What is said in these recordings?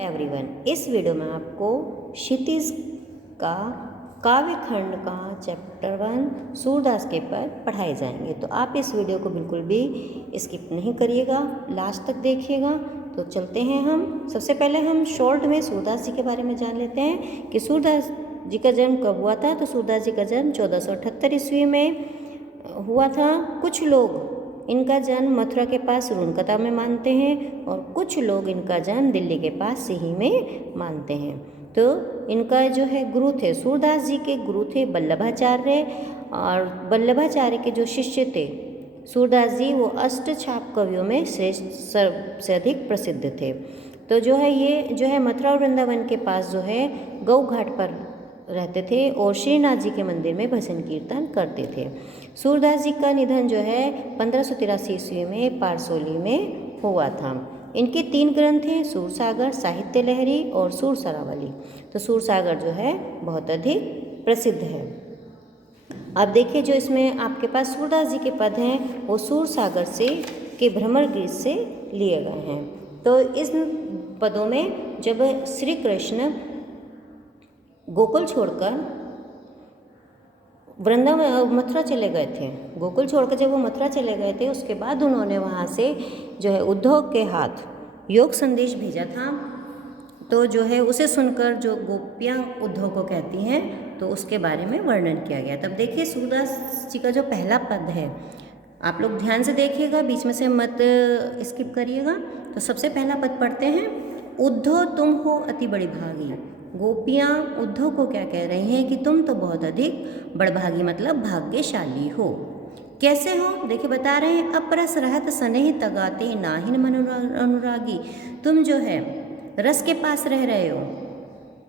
Everyone, इस video में आपको क्षितिज का काव्य खंड का चैप्टर 1 सूरदास के पद पढ़ाए जाएंगे। तो आप इस वीडियो को बिल्कुल भी स्किप नहीं करिएगा, लास्ट तक देखिएगा। तो चलते हैं हम। सबसे पहले हम शॉर्ट में सूरदास जी के बारे में जान लेते हैं कि सूरदास जी का जन्म कब हुआ था। तो सूरदास जी का जन्म 1478 ईस्वी में हुआ था। कुछ लोग इनका जन्म मथुरा के पास रुनकता में मानते हैं और कुछ लोग इनका जन्म दिल्ली के पास सिही में मानते हैं। तो इनका जो है गुरु थे, सूरदास जी के गुरु थे वल्लभाचार्य, और वल्लभाचार्य के जो शिष्य थे सूरदास जी, वो अष्टछाप कवियों में श्रेष्ठ सबसे अधिक प्रसिद्ध थे। तो जो है ये जो है मथुरा और वृंदावन के पास जो है गौ घाट पर रहते थे और श्रीनाथ जी के मंदिर में भजन कीर्तन करते थे। सूरदास जी का निधन जो है 1583 ईस्वी में पारसोली में हुआ था। इनके 3 ग्रंथ हैं, सूरसागर, साहित्य लहरी और सूरसरावली। तो सूरसागर जो है बहुत अधिक प्रसिद्ध है। अब देखिए, जो इसमें आपके पास सूरदास जी के पद हैं वो सूरसागर से के भ्रमर गीत से लिए गए हैं। तो इस पदों में जब श्री कृष्ण गोकुल छोड़कर वृंदावन मथुरा चले गए थे, गोकुल छोड़कर जब वो मथुरा चले गए थे, उसके बाद उन्होंने वहाँ से जो है उद्धव के हाथ योग संदेश भेजा था। तो जो है उसे सुनकर जो गोपियाँ उद्धव को कहती हैं, तो उसके बारे में वर्णन किया गया। तब देखिए सूरदास जी का जो पहला पद है, आप लोग ध्यान से देखिएगा, बीच में से मत स्किप करिएगा। तो सबसे पहला पद पढ़ते हैं, उद्धव तुम हो अति बड़ी भागी। गोपियाँ उद्धव को क्या कह रही हैं कि तुम तो बहुत अधिक बड़भागी, मतलब भाग्यशाली हो। कैसे हो? देखिए बता रहे हैं, अपरस रहत स्नेह तगाते नाहिन मन अनुरागी। तुम जो है रस के पास रह रहे हो,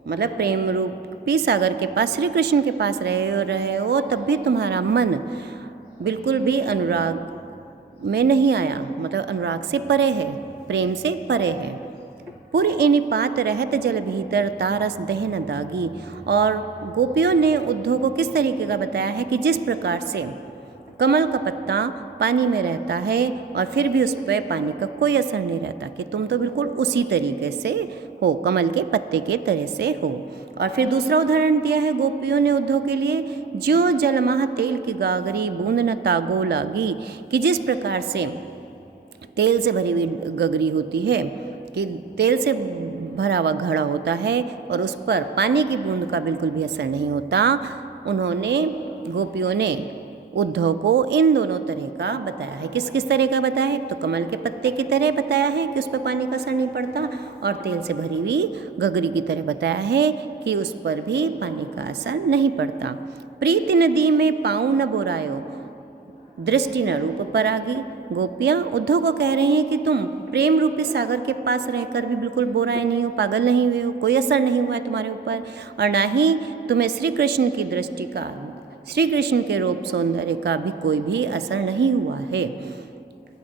मतलब प्रेम रूपी सागर के पास, श्री कृष्ण के पास रहे हो, तब भी तुम्हारा मन बिल्कुल भी अनुराग में नहीं आया, मतलब अनुराग से परे है, प्रेम से परे है। पुर इन पात रहत जल भीतर तारस दहन दागी। और गोपियों ने उद्धव को किस तरीके का बताया है कि जिस प्रकार से कमल का पत्ता पानी में रहता है और फिर भी उस पर पानी का कोई असर नहीं रहता, कि तुम तो बिल्कुल उसी तरीके से हो, कमल के पत्ते के तरह से हो। और फिर दूसरा उदाहरण दिया है गोपियों ने उद्धव के लिए, जो जलमह तेल की गागरी बूंद न तागो लागी, कि जिस प्रकार से तेल से भरी हुई गगरी होती है, कि तेल से भरा हुआ घड़ा होता है और उस पर पानी की बूंद का बिल्कुल भी असर नहीं होता। उन्होंने गोपियों ने उद्धव को इन दोनों तरह का बताया है। किस किस तरह का बताया है? तो कमल के पत्ते की तरह बताया है कि उस पर पानी का असर नहीं पड़ता, और तेल से भरी हुई गगरी की तरह बताया है कि उस पर भी पानी का असर नहीं पड़ता। प्रीति नदी में पाँव न बोरायो, दृष्टि न रूप परागी। गोपियाँ उद्धव को कह रही हैं कि तुम प्रेम रूपी सागर के पास रहकर भी बिल्कुल बोराए नहीं हो, पागल नहीं हुए हो, कोई असर नहीं हुआ है तुम्हारे ऊपर, और ना ही तुम्हें श्री कृष्ण की दृष्टि का, श्री कृष्ण के रूप सौंदर्य का भी कोई भी असर नहीं हुआ है।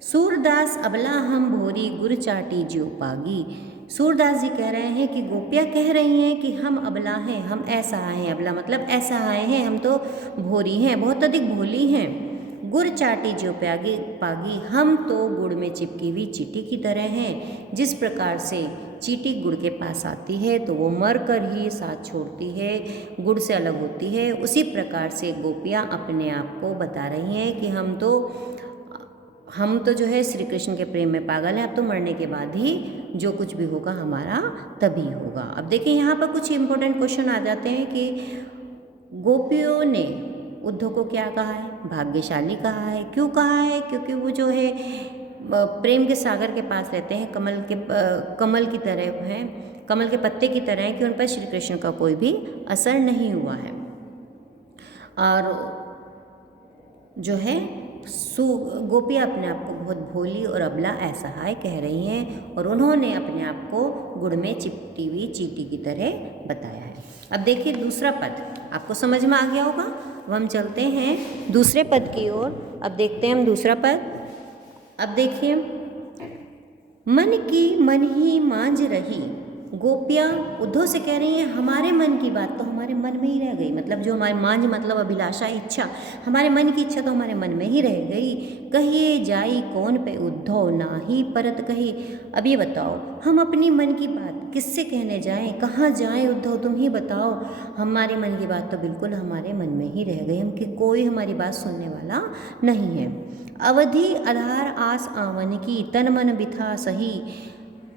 सूरदास अबला हम भोरी गुर चाटी ज्यों पागी। सूरदास जी कह रहे हैं कि गोपियाँ कह रही हैं कि हम अबला हैं, हम ऐसा हैं, अबला मतलब ऐसा आए हैं, हम तो भोरी हैं, बहुत अधिक भोली हैं। गुड़ चाटी जो पागी, हम तो गुड़ में चिपकी हुई चींटी की तरह हैं। जिस प्रकार से चींटी गुड़ के पास आती है तो वो मर कर ही साथ छोड़ती है, गुड़ से अलग होती है, उसी प्रकार से गोपियाँ अपने आप को बता रही हैं कि हम तो जो है श्री कृष्ण के प्रेम में पागल हैं, अब तो मरने के बाद ही जो कुछ भी होगा हमारा तभी होगा। अब देखिए यहाँ पर कुछ इंपॉर्टेंट क्वेश्चन आ जाते हैं कि गोपियों ने उद्धव को क्या कहा है? भाग्यशाली कहा है। क्यों कहा है? क्योंकि वो जो है प्रेम के सागर के पास रहते हैं, कमल की तरह हैं, कमल के पत्ते की तरह हैं, कि उन पर श्री कृष्ण का कोई भी असर नहीं हुआ है। और जो है गोपियाँ अपने आप को बहुत भोली और अबला असहाय कह रही हैं, और उन्होंने अपने आप को गुड़ में चिपटी हुई चींटी की तरह बताया है। अब देखिए दूसरा पद आपको समझ में आ गया होगा। अब हम चलते हैं दूसरे पद की ओर। अब देखते हैं हम दूसरा पद। अब देखिए, मन की मन ही मांझ रही, गोपियाँ उद्धव से कह रही हैं हमारे मन की बात तो हमारे मन में ही रह गई, मतलब जो हमारे मांझ मतलब अभिलाषा इच्छा, हमारे मन की इच्छा तो हमारे मन में ही रह गई। कहिए जाई कौन पे उद्धव नाही परत कही। अब ये बताओ हम अपनी मन की बात किससे कहने जाएं, कहाँ जाएं उद्धव तुम ही बताओ। हमारे मन की बात तो बिल्कुल हमारे मन में ही रह गई, हम कि कोई हमारी बात सुनने वाला नहीं है। अवधि आधार आस आवन की तन मन बिथा सही।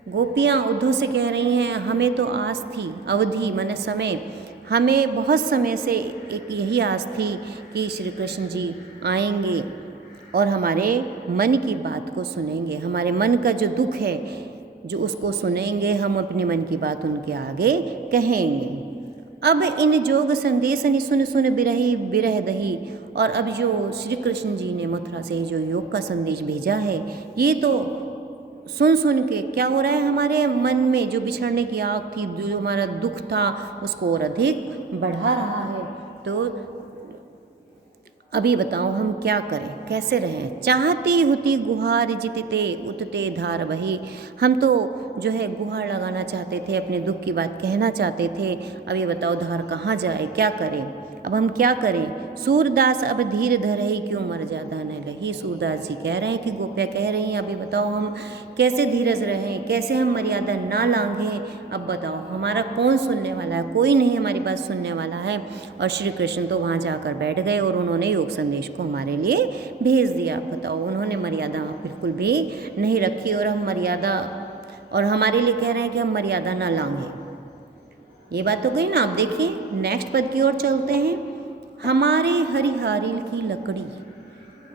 गोपियाँ उद्धव से कह रही हैं हमें तो आस थी, अवधि मन समय, हमें बहुत समय से एक यही आस थी कि श्री कृष्ण जी आएंगे और हमारे मन की बात को सुनेंगे, हमारे मन का जो दुख है जो उसको सुनेंगे, हम अपने मन की बात उनके आगे कहेंगे। अब इन जोग संदेशनि सुन सुन बिरही बिरह दही। और अब जो श्री कृष्ण जी ने मथुरा से जो योग का संदेश भेजा है, ये तो सुन सुन के क्या हो रहा है, हमारे मन में जो बिछड़ने की आग थी, जो हमारा दुख था, उसको और अधिक बढ़ा रहा है। तो अभी बताओ हम क्या करें, कैसे रहें। चाहती हुती गुहार जितते उतते धार बही। हम तो जो है गुहार लगाना चाहते थे, अपने दुख की बात कहना चाहते थे। अब ये बताओ धार कहाँ जाए, क्या करें, अब हम क्या करें। सूरदास अब धीर धरही क्यों मर जादा न लही। सूरदास जी कह रहे हैं कि गोपियाँ कह रही हैं अभी बताओ हम कैसे धीरज रहें, कैसे हम मर्यादा ना लांघें। अब बताओ हमारा कौन सुनने वाला है, कोई नहीं हमारी बात सुनने वाला है। और श्री कृष्ण तो वहाँ जाकर बैठ गए और उन्होंने योग संदेश को हमारे लिए भेज दिया। बताओ उन्होंने मर्यादा बिल्कुल भी नहीं रखी, और हम मर्यादा, और हमारे लिए कह रहे हैं कि हम मर्यादा ना लांघें। ये बात तो गई ना। आप देखिए नेक्स्ट पद की ओर चलते हैं। हमारे हरिहारिल की लकड़ी।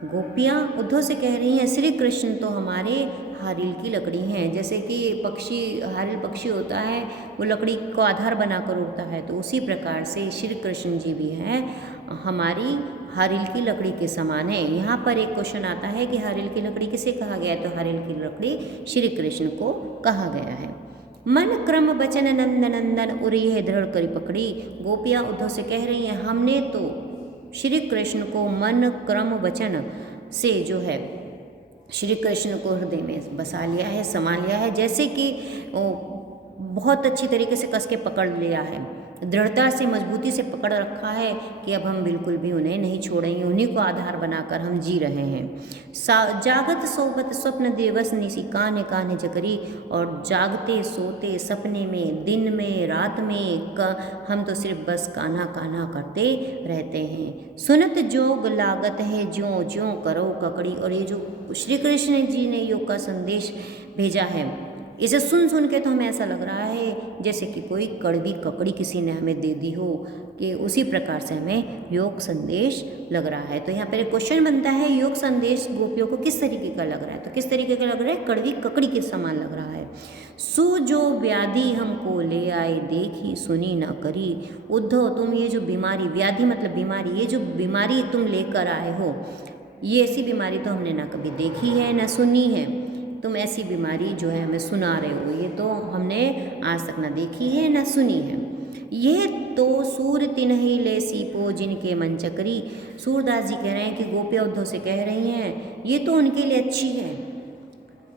गोपियाँ उद्धव से कह रही हैं श्री कृष्ण तो हमारे हारिल की लकड़ी हैं। जैसे कि पक्षी, हारिल पक्षी होता है वो लकड़ी को आधार बनाकर उड़ता है, तो उसी प्रकार से श्री कृष्ण जी भी हैं हमारी हारिल की लकड़ी के समान है। यहाँ पर एक क्वेश्चन आता है कि हारिल की लकड़ी किसे कहा गया है, तो हारिल की लकड़ी श्री कृष्ण को कहा गया है। मन क्रम वचन नंद नंदन उरी है दृढ़ करी पकड़ी। गोपियाँ उद्धव से कह रही हैं हमने तो श्री कृष्ण को मन क्रम वचन से जो है श्री कृष्ण को हृदय में बसा लिया है, समा लिया है, जैसे कि बहुत अच्छी तरीके से कस के पकड़ लिया है, दृढ़ता से मजबूती से पकड़ रखा है कि अब हम बिल्कुल भी उन्हें नहीं छोड़ेंगे, उन्हीं को आधार बनाकर हम जी रहे हैं। जागत सोबत स्वप्न दिवस निसी कान्हे कान्हे जकरी। और जागते सोते सपने में, दिन में, रात में हम तो सिर्फ बस कान्हा कान्हा करते रहते हैं। सुनत जोग लागत है ज्यों ज्यों करो ककड़ी। और ये जो श्री कृष्ण जी ने योग का संदेश भेजा है, इसे सुन सुन के तो हमें ऐसा लग रहा है जैसे कि कोई कड़वी ककड़ी किसी ने हमें दे दी हो, कि उसी प्रकार से हमें योग संदेश लग रहा है। तो यहाँ पर एक क्वेश्चन बनता है, योग संदेश गोपियों को किस तरीके का लग रहा है, तो किस तरीके का लग रहा है, कड़वी ककड़ी के समान लग रहा है। सु जो व्याधि हमको ले आए देखी सुनी न करी। उद्धव तुम ये जो बीमारी, व्याधि मतलब बीमारी, ये जो बीमारी तुम लेकर आए हो, ये ऐसी बीमारी तो हमने ना कभी देखी है ना सुनी है। तुम ऐसी बीमारी जो है हमें सुना रहे हो, ये तो हमने आज तक ना देखी है ना सुनी है। ये तो सूर तिन्ही ले सीपो जिनके मन चकरी। सूरदास जी कह रहे हैं कि गोपियाँ उद्धव से कह रही हैं ये तो उनके लिए अच्छी है,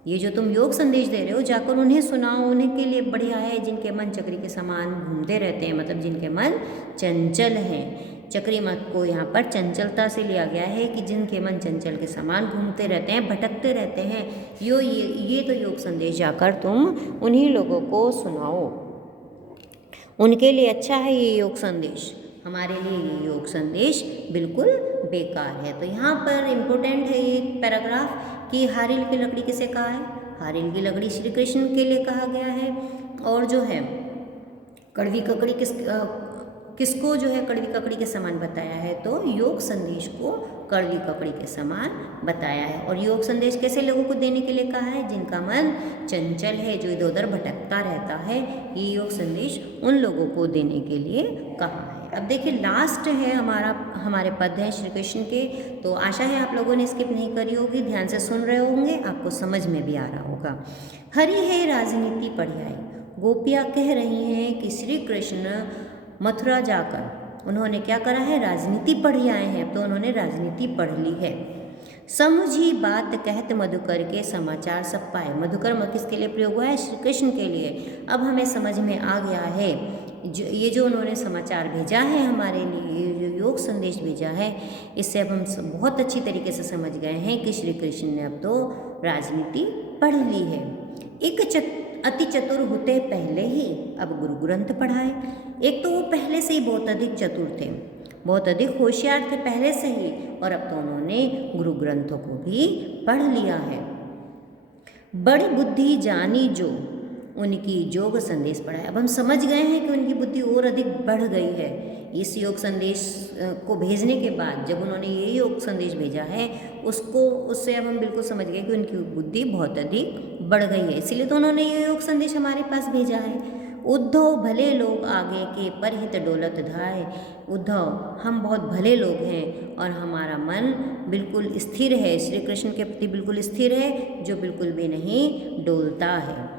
ये जो तुम योग संदेश दे रहे हो जाकर उन्हें सुनाओ, उन्हें के लिए बढ़िया है जिनके मन चक्री के समान घूमते रहते हैं, मतलब जिनके मन चंचल हैं। चक्री मत को यहाँ पर चंचलता से लिया गया है कि जिनके मन चंचल के समान घूमते रहते हैं, भटकते रहते हैं। ये तो योग संदेश जाकर तुम उन्हीं लोगों को सुनाओ, उनके लिए अच्छा है ये योग संदेश, हमारे लिए ये योग संदेश बिल्कुल बेकार है। तो यहाँ पर इम्पोर्टेंट है ये पैराग्राफ कि हारिल की लकड़ी किसे कहा है, हारिल की लकड़ी श्री कृष्ण के लिए कहा गया है। और जो है कड़वी ककड़ी किसको जो है कड़वी ककड़ी के समान बताया है, तो योग संदेश को कड़वी ककड़ी के समान बताया है। और योग संदेश कैसे लोगों को देने के लिए कहा है, जिनका मन चंचल है, जो इधर उधर भटकता रहता है, ये योग संदेश उन लोगों को देने के लिए कहा है। अब देखिए लास्ट है हमारे पद हैं श्री कृष्ण के, तो आशा है आप लोगों ने स्किप नहीं करी होगी, ध्यान से सुन रहे होंगे, आपको समझ में भी आ रहा होगा। हरि है राजनीति पढ़ियाई। गोपियाँ कह रही हैं कि श्री कृष्ण मथुरा जाकर उन्होंने क्या करा है, राजनीति पढ़ी आए हैं, तो उन्होंने राजनीति पढ़ ली है। समुझी बात कहत मधुकर के समाचार सब पाए। मधुकर किसके लिए प्रयोग हुआ है? श्री कृष्ण के लिए। अब हमें समझ में आ गया है ये जो उन्होंने समाचार भेजा है हमारे लिए, ये जो योग संदेश भेजा है, इससे अब हम बहुत अच्छी तरीके से समझ गए हैं कि श्री कृष्ण ने अब तो राजनीति पढ़ ली है। अति चतुर होते पहले ही अब गुरु ग्रंथ पढ़ाए। एक तो वो पहले से ही बहुत अधिक चतुर थे, बहुत अधिक होशियार थे पहले से ही, और अब तो उन्होंने गुरु ग्रंथों को भी पढ़ लिया है। बड़ी बुद्धि जानी जो उनकी योग संदेश पढ़ाया। अब हम समझ गए हैं कि उनकी बुद्धि और अधिक बढ़ गई है। इस योग संदेश को भेजने के बाद जब उन्होंने ये योग संदेश भेजा है उससे अब हम बिल्कुल समझ गए कि उनकी बुद्धि बहुत अधिक बढ़ गई है, इसीलिए तो उन्होंने ये योग संदेश हमारे पास भेजा है। उद्धव भले लोग आगे के परहित डोलत धाय। उद्धव, हम बहुत भले लोग हैं और हमारा मन बिल्कुल स्थिर है, श्री कृष्ण के प्रति बिल्कुल स्थिर है, जो बिल्कुल भी नहीं डोलता है।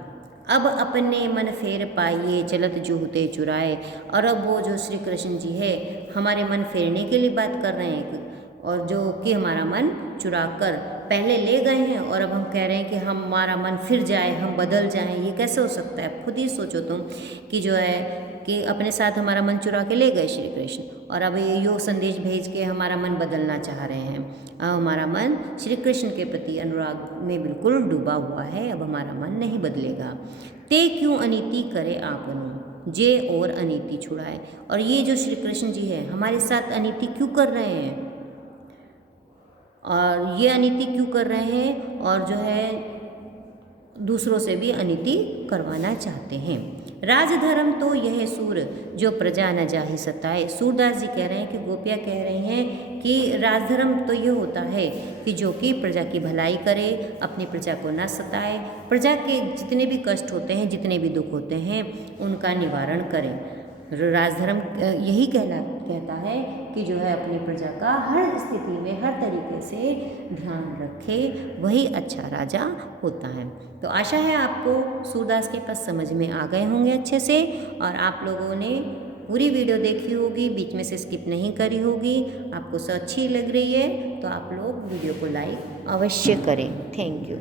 अब अपने मन फेर पाइए चलत जूहते चुराए। और अब वो जो श्री कृष्ण जी है हमारे मन फेरने के लिए बात कर रहे हैं, और जो कि हमारा मन चुरा कर पहले ले गए हैं, और अब हम कह रहे हैं कि हमारा मन फिर जाए, हम बदल जाएं। ये कैसे हो सकता है? खुद ही सोचो तुम कि जो है कि अपने साथ हमारा मन चुरा के ले गए श्री कृष्ण, और अब ये योग संदेश भेज के हमारा मन बदलना चाह रहे हैं। अब हमारा मन श्री कृष्ण के प्रति अनुराग में बिल्कुल डूबा हुआ है, अब हमारा मन नहीं बदलेगा। ते क्यों अनीति करे आपनु, जे और अनीति छुड़ाए। और ये जो श्री कृष्ण जी है हमारे साथ अनीति क्यों कर रहे हैं, और ये अनीति क्यों कर रहे हैं, और जो है दूसरों से भी अनीति करवाना चाहते हैं। राजधर्म तो यह सूर जो प्रजा न जाहि सताए। सूरदास जी कह रहे हैं कि गोपियाँ कह रही हैं कि राजधर्म तो ये होता है कि जो कि प्रजा की भलाई करे, अपनी प्रजा को ना सताए, प्रजा के जितने भी कष्ट होते हैं, जितने भी दुख होते हैं, उनका निवारण करे। राजधर्म यही कहता है कि जो है अपनी प्रजा का हर स्थिति में हर तरीके से ध्यान रखे, वही अच्छा राजा होता है। तो आशा है आपको सूरदास के पास समझ में आ गए होंगे अच्छे से, और आप लोगों ने पूरी वीडियो देखी होगी, बीच में से स्किप नहीं करी होगी। आपको अच्छी लग रही है तो आप लोग वीडियो को लाइक अवश्य करें। Thank you.